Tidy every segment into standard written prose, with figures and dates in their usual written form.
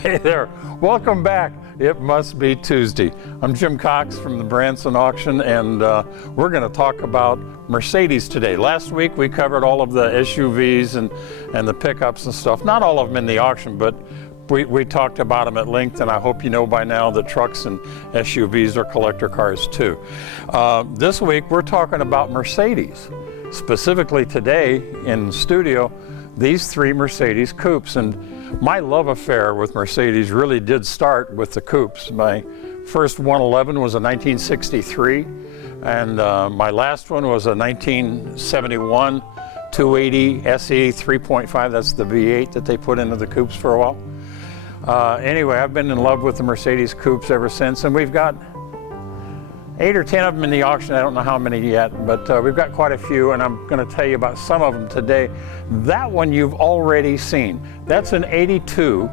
Hey there, welcome back. It must be Tuesday. I'm Jim Cox from the Branson Auction, and we're going to talk about Mercedes today. Last week we covered all of the SUVs and the pickups and stuff. Not all of them in the auction, but we talked about them at length, and I hope you know by now that trucks and SUVs are collector cars too. This week we're talking about Mercedes. Specifically today in studio, these three Mercedes coupes. And my love affair with Mercedes really did start with the coupes. My first 111 was a 1963, and my last one was a 1971 280 SE 3.5. That's the V8 that they put into the coupes for a while. Anyway, I've been in love with the Mercedes coupes ever since, and we've got 8 or 10 of them in the auction. I don't know how many yet, but we've got quite a few, and I'm going to tell you about some of them today. That one you've already seen. That's an 82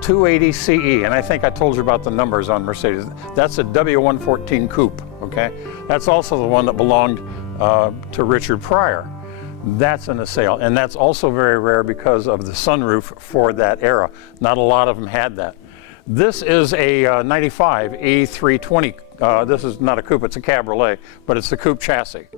280 CE, and I think I told you about the numbers on Mercedes. That's a W114 coupe, okay? That's also the one that belonged to Richard Pryor. That's in a sale, and that's also very rare because of the sunroof for that era. Not a lot of them had that. This is a 95 E320. This is not a coupe, it's a cabriolet, but it's the coupe chassis.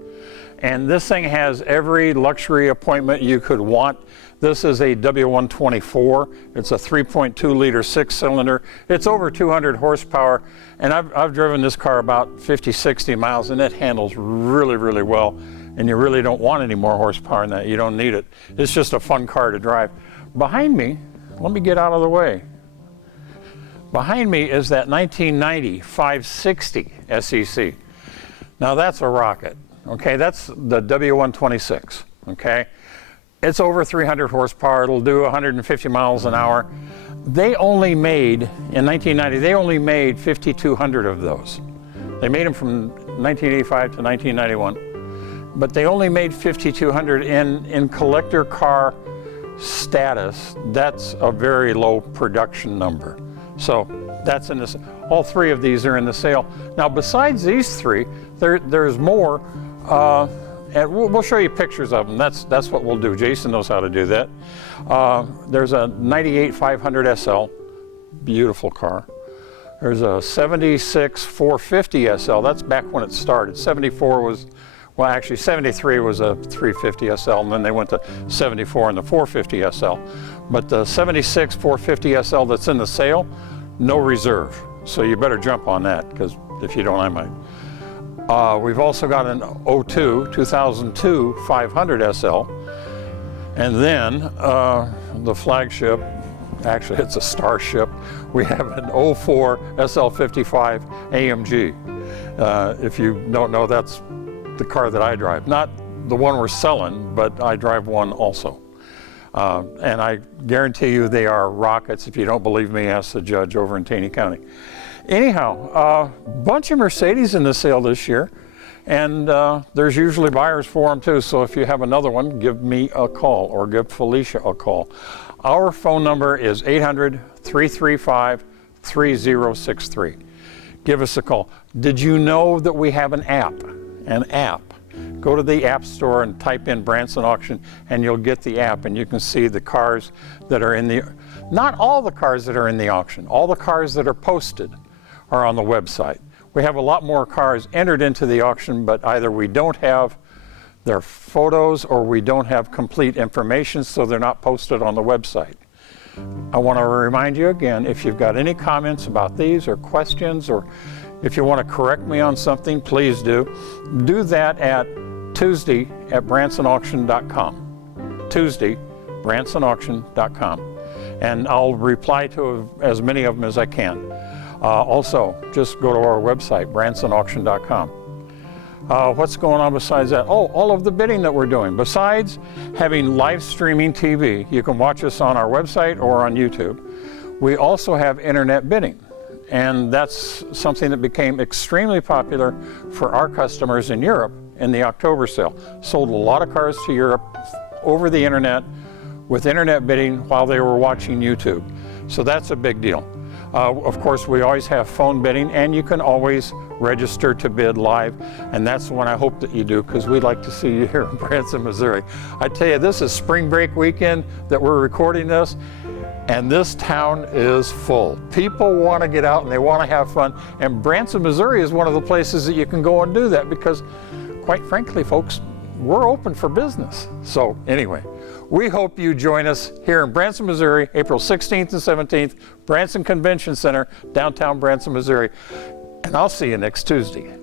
And this thing has every luxury appointment you could want. This is a W124. It's a 3.2 liter 6-cylinder. It's over 200 horsepower, and I've driven this car about 50, 60 miles, and it handles really, really well. And you really don't want any more horsepower than that. You don't need it. It's just a fun car to drive. Behind me, let me get out of the way. Behind me is that 1990 560 SEC. Now that's a rocket, okay? That's the W126, okay? It's over 300 horsepower. It'll do 150 miles an hour. They only made, in 1990, they only made 5,200 of those. They made them from 1985 to 1991, but they only made 5,200 in collector car status. That's a very low production number. So that's in this. All three of these are in the sale. Now, besides these three, there's more, and we'll show you pictures of them. That's what we'll do. Jason knows how to do that. There's a 98 500 SL, beautiful car. There's a 76 450 SL. That's back when it started. 74 was, well, actually 73 was a 350 SL, and then they went to 74 and the 450 SL. But the 76 450 SL that's in the sale, no reserve. So you better jump on that, because if you don't, I might. We've also got an 2002 500 SL. And then the flagship, actually it's a starship, we have an 04 SL55 AMG. If you don't know, that's the car that I drive. Not the one we're selling, but I drive one also. And I guarantee you they are rockets. If you don't believe me, ask the judge over in Taney County. Anyhow, bunch of Mercedes in the sale this year, and there's usually buyers for them too. So if you have another one, give me a call or give Felicia a call. Our phone number is 800-335-3063. Give us a call. Did you know that we have an app? An app. Go to the App Store and type in Branson Auction, and you'll get the app, and you can see the cars that are in the, not all the cars that are in the auction, all the cars that are posted are on the website. We have a lot more cars entered into the auction, but either we don't have their photos or we don't have complete information, so they're not posted on the website. I want to remind you again, if you've got any comments about these or questions, or if you want to correct me on something, please do. Do that at Tuesday at bransonauction.com. Tuesday, bransonauction.com. And I'll reply to as many of them as I can. Also, just go to our website, bransonauction.com. What's going on besides that? Oh, all of the bidding that we're doing. Besides having live streaming TV, you can watch us on our website or on YouTube. We also have internet bidding. And that's something that became extremely popular for our customers in Europe in the October sale. Sold a lot of cars to Europe over the internet with internet bidding while they were watching YouTube. So that's a big deal. Of course, we always have phone bidding, and you can always register to bid live, and that's the one I hope that you do, because we'd like to see you here in Branson, Missouri. I tell you, this is spring break weekend that we're recording this. And this town is full. People want to get out and they want to have fun. And Branson, Missouri is one of the places that you can go and do that because, quite frankly, folks, we're open for business. So anyway, we hope you join us here in Branson, Missouri, April 16th and 17th, Branson Convention Center, downtown Branson, Missouri. And I'll see you next Tuesday.